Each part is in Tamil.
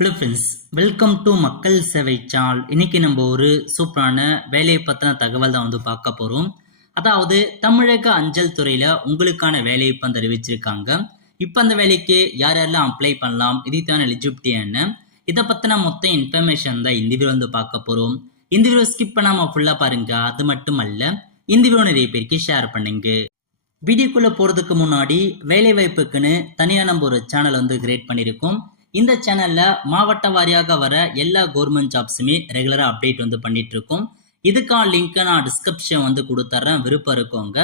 ஹலோ ஃப்ரெண்ட்ஸ், வெல்கம் டு மக்கள் சேவை சால். இன்னைக்கு நம்ம ஒரு சூப்பரான வேலையை பற்றின தகவல் தான் பார்க்க போகிறோம். அதாவது தமிழக அஞ்சல் துறையில் உங்களுக்கான வேலையை இப்போ அறிவிச்சிருக்காங்க. இப்போ அந்த வேலைக்கு யார் யாரெல்லாம் அப்ளை பண்ணலாம், இதுக்கான எலிஜிபிலிட்டி என்ன, இதை பற்றின மொத்த இன்ஃபர்மேஷன் தான் இந்த வீடியோ பார்க்க போகிறோம். இந்த வீடியோ ஸ்கிப் பண்ணாமல் ஃபுல்லாக பாருங்க. அது மட்டும் அல்ல, இந்த வீடியோ நிறைய பேருக்கு ஷேர் பண்ணுங்க. வீடியோக்குள்ளே போகிறதுக்கு முன்னாடி வேலை வாய்ப்புக்குன்னு தனியாக நம்ம ஒரு சேனல் கிரியேட் பண்ணியிருக்கோம். இந்த சேனல்ல மாவட்ட வாரியாக வர எல்லா கவர்மெண்ட் ஜாப்ஸுமே ரெகுலரா அப்டேட் பண்ணிட்டு இருக்கோம். இதுக்கான லிங்க் நான் டிஸ்கிரிப்ஷன் கொடுத்துறேன். விருப்பம் இருக்கவங்க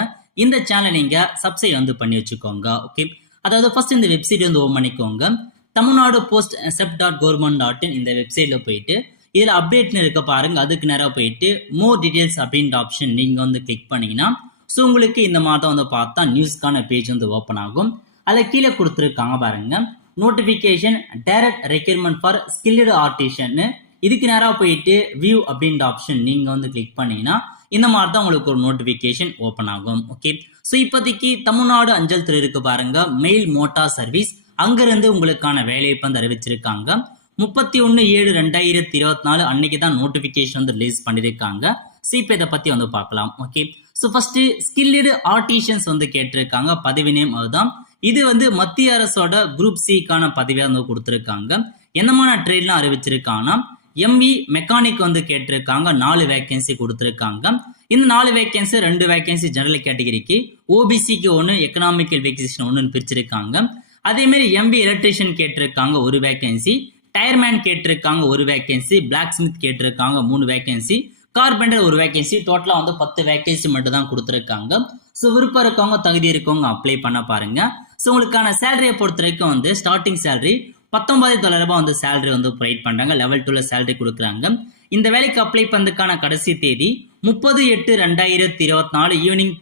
இந்த சேனலை நீங்க சப்ஸ்கிரைப் பண்ணி வச்சுக்கோங்க. ஓகே, அதாவது ஃபர்ஸ்ட் இந்த வெப்சைட் ஓபன் பண்ணிக்கோங்க. தமிழ்நாடு போஸ்ட் accept.government.in இந்த வெப்சைட்ல போயிட்டு இதுல அப்டேட்னு இருக்க பாருங்க. அதுக்கு நேரம் போயிட்டு மோர் டீடைல்ஸ் அப்படின்ற ஆப்ஷன் நீங்க கிளிக் பண்ணீங்கன்னா ஸோ உங்களுக்கு இந்த மாதம் பார்த்தா நியூஸ்க்கான பேஜ் ஓப்பன் ஆகும். அதில் கீழே கொடுத்துருக்காங்க பாருங்க, notification direct requirement for skilled artisan. இதுக்கு நேராக போயிட்டு வியூ அப்படின்ற ஆப்ஷன் நீங்க கிளிக் பண்ணீங்கன்னா இந்த மாதிரி தான் உங்களுக்கு ஒரு நோட்டிஃபிகேஷன் ஓப்பன் ஆகும். ஓகே, ஸோ இப்போதைக்கு தமிழ்நாடு அஞ்சல் துறை இருக்கு பாருங்க, மெயில் மோட்டார் சர்வீஸ், அங்கிருந்து உங்களுக்கான வேலையை அறிவிச்சிருக்காங்க. 31/7/2024 அன்னைக்கு தான் நோட்டிஃபிகேஷன் ரிலீஸ் பண்ணியிருக்காங்க. ஸோ இப்போ இதை பற்றி பார்க்கலாம். ஓகே, ஸோ ஃபர்ஸ்ட் ஸ்கில்டு ஆர்டிஷன்ஸ் கேட்டிருக்காங்க. பதவி நேம் அதுதான். இது மத்திய அரசோட குரூப் சிக்கான பதவியாக கொடுத்துருக்காங்க. என்னமான ட்ரேட்லாம் அறிவிச்சிருக்காங்கன்னா எம்இ மெக்கானிக் கேட்டிருக்காங்க. 4 வேகன்சி கொடுத்துருக்காங்க. இந்த 4 வேகன்சி 2 வேகன்சி ஜெனரல் கேட்டகரிக்கு, ஓபிசிக்கு 1, எக்கனாமிக்கல் வேகன்சி 1 பிரிச்சிருக்காங்க. அதே மாதிரி எம்பி எலக்ட்ரிஷியன் கேட்டிருக்காங்க 1 வேகன்சி, டயர்மேன் கேட்டிருக்காங்க 1 வேகன்சி, பிளாக் ஸ்மித் கேட்டிருக்காங்க 3 வேகன்சி, கார்பெண்டர் 1 வேகன்சி. டோட்டலா 10 வேகன்சி மட்டும் தான் கொடுத்துருக்காங்க. ஸோ விருப்பம் இருக்கவங்க தகுதி இருக்கவங்க அப்ளை பண்ண பாருங்க. ஸோ உங்களுக்கான சேலரியை பொறுத்த வரைக்கும் ஸ்டார்டிங் சேலரி 19,000 சேலரி ப்ரொவைட் பண்றாங்க. லெவல் 2ல சேலரி கொடுக்குறாங்க. இந்த வேலைக்கு அப்ளை பண்ணதுக்கான கடைசி தேதி 30/8/2024 ஈவினிங்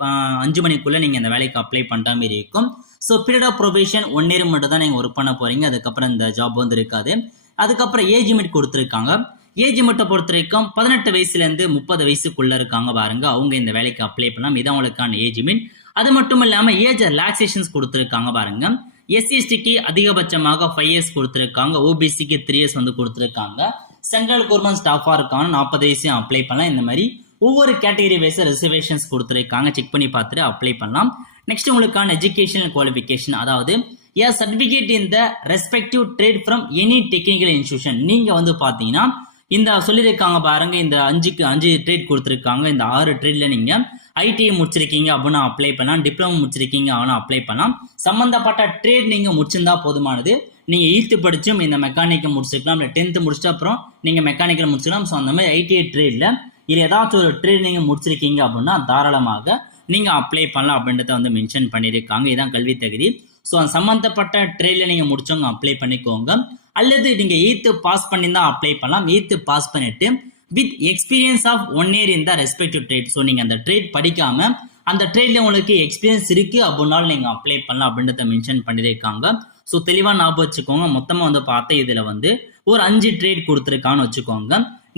5 மணிக்குள்ள நீங்க இந்த வேலைக்கு அப்ளை பண்ற மாதிரி இருக்கும். So period of probation 1 year மட்டும் தான் நீங்க ஒர்க் பண்ண போறீங்க. அதுக்கப்புறம் இந்த ஜாப் இருக்காது. அதுக்கப்புறம் ஏஜ் லிமிட் கொடுத்துருக்காங்க. ஏஜ் மட்டும் பொறுத்த வரைக்கும் 18 வயசுல இருந்து 30 வயசுக்குள்ள இருக்காங்க பாருங்க, அவங்க இந்த வேலைக்கு அப்ளை பண்ணலாம். இதான் அவங்களுக்கான ஏஜ் லிமிட். அது மட்டும் இல்லாம ஏஜ் ரிலாக்ஸேஷன்ஸ் கொடுத்துருக்காங்க பாருங்க. எஸ்சிஎஸ்டிக்கு அதிகபட்சமாக 5 இயர்ஸ் கொடுத்துருக்காங்க. ஓபிசிக்கு 3 இயர்ஸ் கொடுத்துருக்காங்க. சென்ட்ரல் கவர்மெண்ட் ஸ்டாஃபா இருக்காங்க 40 வயசையும் அப்ளை பண்ணலாம். இந்த மாதிரி ஒவ்வொரு கேட்டகரி வைஸ் ரிசர்வேஷன்ஸ் கொடுத்துருக்காங்க. செக் பண்ணி பார்த்துட்டு அப்ளை பண்ணலாம். நெக்ஸ்ட் உங்களுக்கான எஜுகேஷனல் குவாலிஃபிகேஷன், அதாவது ஏ certificate in the respective trade from any technical institution. நீங்க பாத்தீங்கன்னா இந்த சொல்லியிருக்காங்க பாருங்க, இந்த 5 ட்ரேட் கொடுத்துருக்காங்க. இந்த 6 ட்ரேட்ல நீங்க ஐடிஐ முடிச்சிருக்கீங்க அப்படின்னா அப்ளை பண்ணலாம். டிப்ளமோ முடிச்சிருக்கீங்க அப்படின்னா அப்ளை பண்ணலாம். சம்பந்தப்பட்ட ட்ரேட் நீங்க முடிச்சிருந்தா போதுமானது. நீங்க 8th படிச்சும் இந்த மெக்கானிக்கை முடிச்சிருக்கலாம், இல்லை 10th முடிச்சிட்ட அப்புறம் நீங்க மெக்கானிக்கல் முடிச்சிருக்கலாம். ஸோ அந்த மாதிரி ஐடிஐ ட்ரேட்ல இது ஏதாச்சும் ஒரு ட்ரேட் நீங்க முடிச்சிருக்கீங்க அப்படின்னா தாராளமாக நீங்க அப்ளை பண்ணலாம் அப்படின்றத மென்ஷன் பண்ணியிருக்காங்க. இதான் கல்வி தகுதி. ஸோ சம்பந்தப்பட்ட ட்ரேட்ல நீங்க முடிச்சவங்க அப்ளை பண்ணிக்கோங்க. அல்லது நீங்க 8th பாஸ் பண்ணி தான் அப்ளை பண்ணலாம். 8th பாஸ் பண்ணிட்டு with experience of 1 year in the respective trade. So நீங்க அந்த ட்ரேட் படிக்காம அந்த ட்ரேட்ல உங்களுக்கு எக்ஸ்பீரியன்ஸ் இருக்கு அப்படின்னாலும் நீங்க அப்ளை பண்ணலாம் அப்படின்றத மென்ஷன் பண்ணியிருக்காங்க. ஸோ தெளிவா ஞாபகம் வச்சுக்கோங்க. மொத்தமா பார்த்தா இதுல ஒரு 5 ட்ரேட் கொடுத்துருக்கான்னு வச்சுக்கோங்க.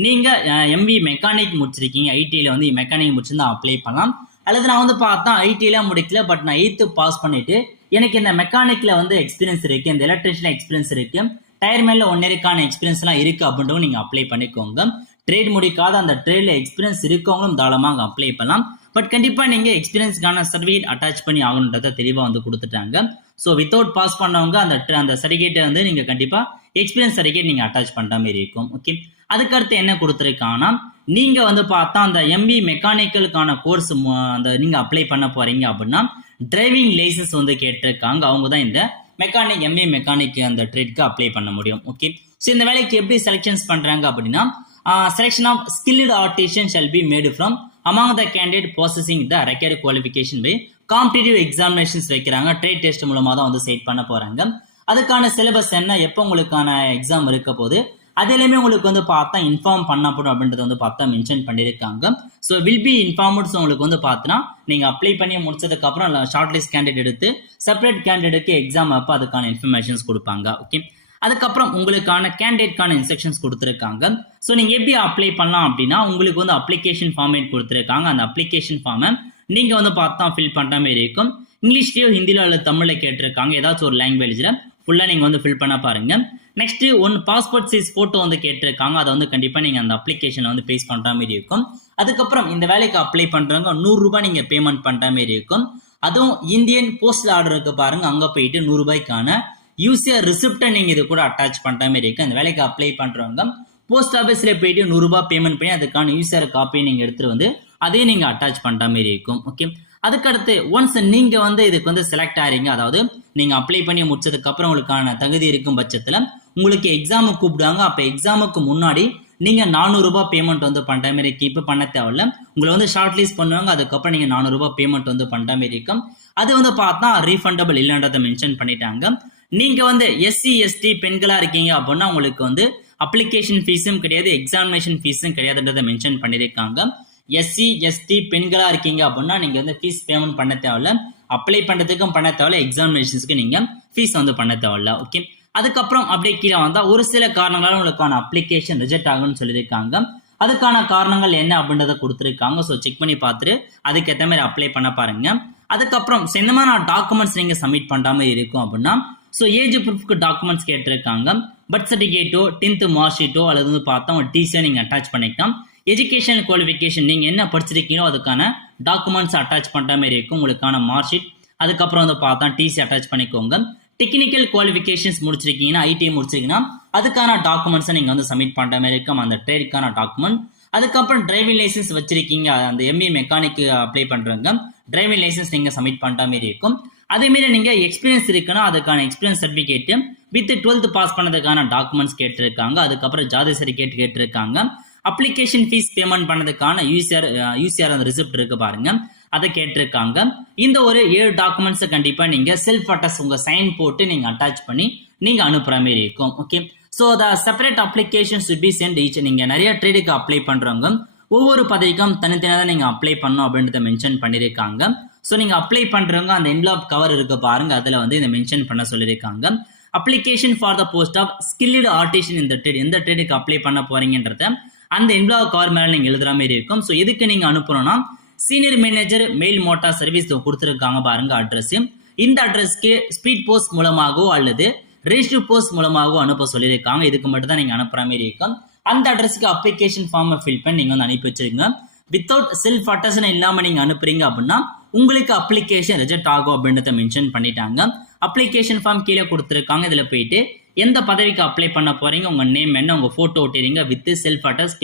நீங்க எம்பி மெக்கானிக் முடிச்சிருக்கீங்க, ஐடில மெக்கானிக் முடிச்சிருந்தா அப்ளை பண்ணலாம். அல்லது நான் பார்த்தா ஐடில முடிக்கல, பட் நான் 8th பாஸ் பண்ணிட்டு எனக்கு இந்த மெக்கானிக்ல எக்ஸ்பீரியன்ஸ் இருக்கு, இந்த எலக்ட்ரிஷியன் எக்ஸ்பீரியன்ஸ் இருக்கு, டயர்மேன்ல 1 இயருக்கான எக்ஸ்பீரியன்ஸ் எல்லாம் இருக்கு அப்படின்றவங்க நீங்க அப்ளை பண்ணிக்கோங்க. ட்ரேட் முடிக்காத அந்த ட்ரேட்ல எக்ஸ்பீரியன்ஸ் இருக்கவங்களும் தாராளமாக அப்ளை பண்ணலாம். பட் கண்டிப்பா நீங்க எக்ஸ்பீரியன்ஸ்க்கான சர்டிஃபிகேட் அட்டாச் பண்ணி ஆகணுன்றத தெளிவா கொடுத்துட்டாங்க. ஸோ வித்தவுட் பாஸ் பண்ணவங்க அந்த சர்டிஃபிகேட்டை நீங்க கண்டிப்பா எக்ஸ்பீரியன்ஸ் சர்டிஃபிகேட் நீங்க அட்டாச் பண்ற மாதிரி இருக்கும். ஓகே, அதுக்கடுத்து என்ன கொடுத்துருக்காங்கன்னா நீங்க பார்த்தா அந்த எம்பி மெக்கானிக்கலுக்கான கோர்ஸ் அந்த நீங்க அப்ளை பண்ண போறீங்க அப்படின்னா டிரைவிங் லைசன்ஸ் கேட்டிருக்காங்க. அவங்க தான் இந்த மெக்கானிக் எம்பி மெக்கானிக் அந்த ட்ரேட்க்கு அப்ளை பண்ண முடியும். ஓகே, ஸோ இந்த வேலைக்கு எப்படி செலக்ஷன்ஸ் பண்றாங்க அப்படின்னா selection of skilled artisan shall be made from among the candidate processing the required qualification by competitive examinations வைக்கிறாங்க. ட்ரேட் டெஸ்ட் மூலமா தான் செட் பண்ண போறாங்க. அதுக்கான சிலபஸ் என்ன, எப்போ உங்களுக்கான எக்ஸாம் இருக்க போது அது எல்லாமே உங்களுக்கு பார்த்தா இன்ஃபார்ம் பண்ணப்படும் அப்படின்றது பார்த்தா மென்ஷன் பண்ணியிருக்காங்க. So will be informed. உங்களுக்கு பார்த்தீங்கன்னா நீங்க அப்ளை பண்ணி முடிச்சதுக்கு அப்புறம் ஷார்ட் லிஸ்ட் கேண்டிடேட் எடுத்து செப்பரேட் கேண்டிடேட்க்கு எக்ஸாம் அப்போ அதுக்கான இன்ஃபர்மேஷன்ஸ் கொடுப்பாங்க. ஓகே, அதுக்கப்புறம் உங்களுக்கான கேண்டிடேட்கான இன்ஸ்ட்ரக்ஷன்ஸ் கொடுத்துருக்காங்க. ஸோ நீங்க எப்படி அப்ளை பண்ணலாம் அப்படின்னா உங்களுக்கு அப்ளிகேஷன் ஃபார்மேட் கொடுத்துருக்காங்க. அந்த அப்ளிகேஷன் ஃபார்மை நீங்க பார்த்தா ஃபில் பண்ற மாதிரி இருக்கும். இங்கிலீஷ்லயோ ஹிந்திலோ அல்லது தமிழ்ல கேட்டிருக்காங்க. ஏதாச்சும் ஒரு லாங்குவேஜ்ல ஃபுல்லா நீங்க ஃபில் பண்ண பாருங்க. Next one passport size photo வந்து கேட்டிருக்காங்க. அதை வந்து கண்டிப்பா நீங்க அந்த அப்ளிகேஷன்ல வந்து பேஸ் பண்ற மாதிரி இருக்கும். அதுக்கப்புறம் இந்த வேலைக்கு அப்ளை பண்றவங்க 100 ரூபாய் நீங்க பேமெண்ட் பண்ற மாதிரி இருக்கும். அதுவும் இந்தியன் போஸ்டல் ஆர்டர் இருக்கு பாருங்க, அங்க போயிட்டு 100 ரூபாய்க்கான யூசிஆர் ரிசிப்டை நீங்க இது கூட அட்டாச் பண்ற மாதிரி இருக்கு. இந்த வேலைக்கு அப்ளை பண்றவங்க போஸ்ட் ஆஃபீஸ்ல போயிட்டு 100 ரூபாய் பேமெண்ட் பண்ணி அதுக்கான யூசிஆர் காப்பியை நீங்க எடுத்துட்டு வந்து அதையும் நீங்க அட்டாச் பண்ற மாதிரி இருக்கும். ஓகே, அதுக்கடுத்து ஒன்ஸ் நீங்க வந்து இதுக்கு வந்து செலக்ட் ஆறீங்க, அதாவது நீங்க அப்ளை பண்ணி முடிச்சதுக்கு அப்புறம் உங்களுக்கான தகுதி இருக்கும் பட்சத்துல உங்களுக்கு எக்ஸாமுக்கு கூப்பிடுவாங்க. அப்ப எக்ஸாமுக்கு முன்னாடி நீங்க 400 ரூபாய் பேமெண்ட் வந்து பண்ற மாதிரி இருக்கு. இப்ப பண்ண தேவையில்ல, உங்களை வந்து ஷார்ட் லிஸ்ட் பண்ணுவாங்க. அதுக்கப்புறம் நீங்க 400 ரூபாய் பேமெண்ட் வந்து பண்ற மாதிரி இருக்கும். அது வந்து பார்த்தா ரீஃபண்டபிள் இல்லைன்றதை மென்ஷன் பண்ணிட்டாங்க. நீங்க வந்து எஸ்சி எஸ்டி பெண்களா இருக்கீங்க அப்படின்னா உங்களுக்கு வந்து அப்ளிகேஷன் ஃபீஸும் கிடையாது, எக்ஸாமினேஷன் ஃபீஸும் கிடையாதுன்றதை மென்ஷன் பண்ணியிருக்காங்க. எஸ்சி எஸ்டி பெண்களா இருக்கீங்க அப்படின்னா நீங்க வந்து ஃபீஸ் பேமெண்ட் பண்ண தேவையில்ல, அப்ளை பண்றதுக்கும் பண்ண தேவையில்ல, எக்ஸாமினேஷன்ஸ்க்கு நீங்க ஃபீஸ் வந்து பண்ண தேவையில்ல. ஓகே, அதுக்கப்புறம் அப்படியே கீழே வந்தா ஒரு சில காரணங்களால உங்களுக்கான அப்ளிகேஷன் ரிஜெக்ட் ஆகும்னு சொல்லியிருக்காங்க. அதுக்கான காரணங்கள் என்ன அப்படின்றத கொடுத்துருக்காங்க. ஸோ செக் பண்ணி பார்த்துட்டு அதுக்கேற்ற மாதிரி அப்ளை பண்ண பாருங்க. அதுக்கப்புறம் எந்த மாதிரி டாக்குமெண்ட்ஸ் நீங்க சப்மிட் பண்ற மாதிரி இருக்கும் அப்படின்னா, ஸோ ஏஜ் ப்ரூஃப்க்கு டாக்குமெண்ட்ஸ் கேட்டிருக்காங்க. பர்த் சர்டிஃபிகேட்டோ 10th மார்க் ஷீட்டோ அல்லது வந்து பார்த்தா உங்க டிசியோ நீங்க அட்டாச் பண்ணிக்கலாம். எஜுகேஷன் குவாலிஃபிகேஷன் நீங்க என்ன படிச்சிருக்கீங்களோ அதுக்கான டாக்குமெண்ட்ஸ் அட்டாச் பண்ற மாதிரி இருக்கும். உங்களுக்கான மார்க் ஷீட், அதுக்கப்புறம் வந்து பார்த்தா டிசி அட்டாச் பண்ணிக்கோங்க. டெக்னிக்கல் குவாலிஃபிகேஷன்ஸ் முடிச்சிருக்கீங்கன்னா, ஐடி முடிச்சிருக்கீங்கன்னா அதுக்கான டாக்குமெண்ட்ஸை நீங்க வந்து சப்மிட் பண்ற மாதிரி இருக்கும், அந்த ட்ரேடுக்கான டாக்குமெண்ட். அதுக்கப்புறம் டிரைவிங் லைசன்ஸ் வச்சிருக்கீங்க, அந்த எம்இ மெக்கானிக் அப்ளை பண்றவங்க டிரைவிங் லைசன்ஸ் நீங்க சப்மிட் பண்ற மாதிரி இருக்கும். அதே மாதிரி நீங்க எக்ஸ்பீரியன்ஸ் இருக்குன்னா அதுக்கான experience certificate with 12th pass பண்ணதுக்கான டாக்குமெண்ட்ஸ் கேட்டிருக்காங்க. அதுக்கப்புறம் ஜாதி சர்டிஃபிகேட் கேட்டிருக்காங்க. அப்ளிகேஷன் ஃபீஸ் பேமெண்ட் பண்ணதுக்கான யூசிஆர் அந்த ரிசிப்ட் இருக்கு பாருங்க, அதை கேட்டிருக்காங்க. இந்த ஒரு 7 டாக்குமெண்ட்ஸை கண்டிப்பா நீங்க செல்ஃப் அட்டஸ்ட் உங்க சைன் போட்டு நீங்க அட்டாச் பண்ணி நீங்க அனுப்புற மாதிரி இருக்கும். Okay, so the separate application should be sent each. நீங்க நிறைய ட்ரேடுக்கு அப்ளை பண்றவங்க ஒவ்வொரு பதவிக்கும் தனித்தனியாக தான் நீங்க அப்ளை பண்ணணும் அப்படின்றத மென்ஷன் பண்ணியிருக்காங்க. ஸோ நீங்க அப்ளை பண்றவங்க அந்த என்வலப் கவர் இருக்கு பாருங்க, அதுல வந்து இதை மென்ஷன் பண்ண சொல்லியிருக்காங்க. Application for the post of skilled artist இந்த ட்ரேட், எந்த ட்ரேடுக்கு அப்ளை பண்ண போறீங்கன்றத அந்த என்வலப் கவர் மேல நீங்க எழுதுற மாதிரி இருக்கும். ஸோ எதுக்கு நீங்க அனுப்பணும்னா, senior manager mail motor service கொடுத்துருக்காங்க பாருங்க அட்ரஸ். இந்த அட்ரஸ்க்கு ஸ்பீட் போஸ்ட் மூலமாகவோ அல்லது ரெஜிஸ்டர் போஸ்ட் மூலமாகவோ அனுப்ப சொல்லியிருக்காங்க. இதுக்கு மட்டும் தான் நீங்க அனுப்புற மாதிரி இருக்கும். அந்த அட்ரஸ்க்கு அப்ளிகேஷன் ஃபார்மை ஃபில் பண்ணி நீங்க வந்து அனுப்பி வச்சிருங்க. வித்தவுட் செல்ஃப் அட்டஸ்டன் இல்லாம நீங்க அனுப்புறீங்க அப்படின்னா உங்களுக்கு அப்ளிகேஷன் ரிஜெக்ட் ஆகும் அப்படின்றத மென்ஷன் பண்ணிட்டாங்க. அப்ளிகேஷன் ஃபார்ம் கீழே கொடுத்துருக்காங்க. இதுல போயிட்டு எந்த பதவிக்கு அப்ளை பண்ண போறீங்க, உங்க நேம் என்ன, உங்க போட்டோ ஒட்டிடுங்க வித் செல்ஃப் அட்டஸ்ட்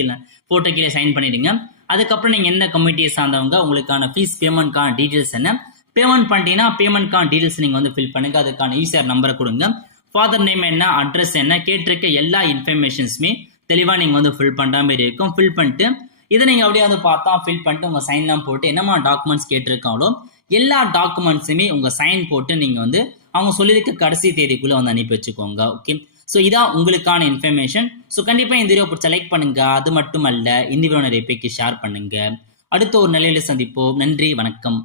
போட்டோ கீழே சைன் பண்ணிடுங்க. அதுக்கப்புறம் நீங்க எந்த கமிட்டியை சார்ந்தவங்க, உங்களுக்கான ஃபீஸ் பேமெண்ட்கான டீடைல்ஸ் என்ன, பேமெண்ட் பண்ணிட்டீங்கன்னா பேமெண்ட்கான டீடைல்ஸ் நீங்க வந்து ஃபில் பண்ணுங்க. அதுக்கான யூசிஆர் நம்பரை கொடுங்க. ஃபாதர் நேம் என்ன, அட்ரஸ் என்ன, கேட்டிருக்க எல்லா இன்ஃபர்மேஷன்ஸுமே தெளிவா நீங்க வந்து ஃபில் பண்ற மாதிரி இருக்கும். ஃபில் பண்ணிட்டு இதை நீங்க அப்படியே வந்து பார்த்தா ஃபில் பண்ணிட்டு உங்க சைன்லாம் போட்டு என்னமா டாக்குமெண்ட்ஸ் கேட்டிருக்காங்களோ எல்லா டாக்குமெண்ட்ஸுமே உங்க சைன் போட்டு நீங்க வந்து அவங்க சொல்லியிருக்க கடைசி தேதிக்குள்ள வந்து அனுப்பி வச்சுக்கோங்க. ஓகே, ஸோ இதான் உங்களுக்கான இன்ஃபர்மேஷன். ஸோ கண்டிப்பா இந்த வீடியோ பிடிச்ச லைக் பண்ணுங்க. அது மட்டும் அல்ல, இந்த வீடியோ நிறைய பேருக்கு ஷேர் பண்ணுங்க. அடுத்த ஒரு நிலையில சந்திப்போம். நன்றி, வணக்கம்.